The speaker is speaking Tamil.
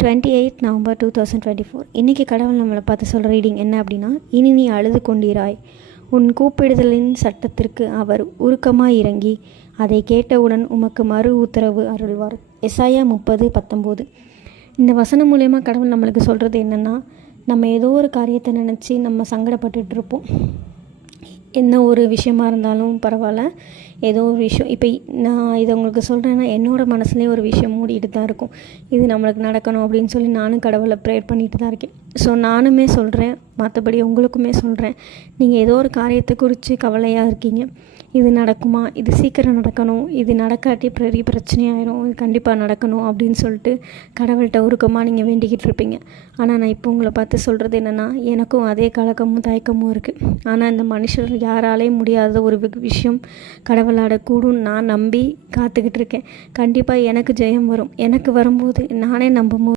28 நவம்பர் 2024. இன்றைக்கி கடவுள் நம்மளை பார்த்து சொல்கிற ரீடிங் என்ன அப்படின்னா, இனி நீ அழுது கொண்டிராய், உன் கூப்பிடுதலின் சட்டத்திற்கு அவர் உருக்கமாய் இறங்கி அதை கேட்டவுடன் உமக்கு மறு உத்தரவு அருள்வார். எசாயா 30:19. இந்த வசனம் மூலயமா கடவுள் நம்மளுக்கு சொல்கிறது என்னென்னா, நம்ம ஏதோ ஒரு காரியத்தை நினச்சி நம்ம சங்கடப்பட்டுட்டு இருப்போம். என்ன ஒரு விஷயமா இருந்தாலும் பரவாயில்ல, ஏதோ ஒரு விஷயம் இப்போ நான் இதை உங்களுக்கு சொல்கிறேன்னா, என்னோடய மனசுலேயே ஒரு விஷயம் மூடிட்டு தான் இருக்கும். இது நம்மளுக்கு நடக்கணும் அப்படின்னு சொல்லி நானும் கடவுளை ப்ரேயர் பண்ணிட்டு தான் இருக்கேன். ஸோ நானுமே சொல்கிறேன், மற்றபடி உங்களுக்குமே சொல்கிறேன், நீங்கள் ஏதோ ஒரு காரியத்தை குறித்து கவலையாக இருக்கீங்க. இது நடக்குமா, இது சீக்கிரம் நடக்கணும், இது நடக்காட்டி பெரிய பிரச்சனையாயிரும், இது கண்டிப்பாக நடக்கணும் அப்படின்னு சொல்லிட்டு கடவுள்கிட்ட உருக்கமாக நீங்கள் வேண்டிக்கிட்டு இருப்பீங்க. ஆனால் நான் இப்போ உங்களை பார்த்து சொல்கிறது என்னென்னா, எனக்கும் அதே கலக்கமும் தயக்கமும் இருக்குது. ஆனால் இந்த மனுஷர் யாராலையும் முடியாத ஒரு விஷயம் கடவுளாட கூடும் நான் நம்பி காத்துக்கிட்டு இருக்கேன். கண்டிப்பாக எனக்கு ஜெயம் வரும். எனக்கு வரும்போது நானே நம்பும்போது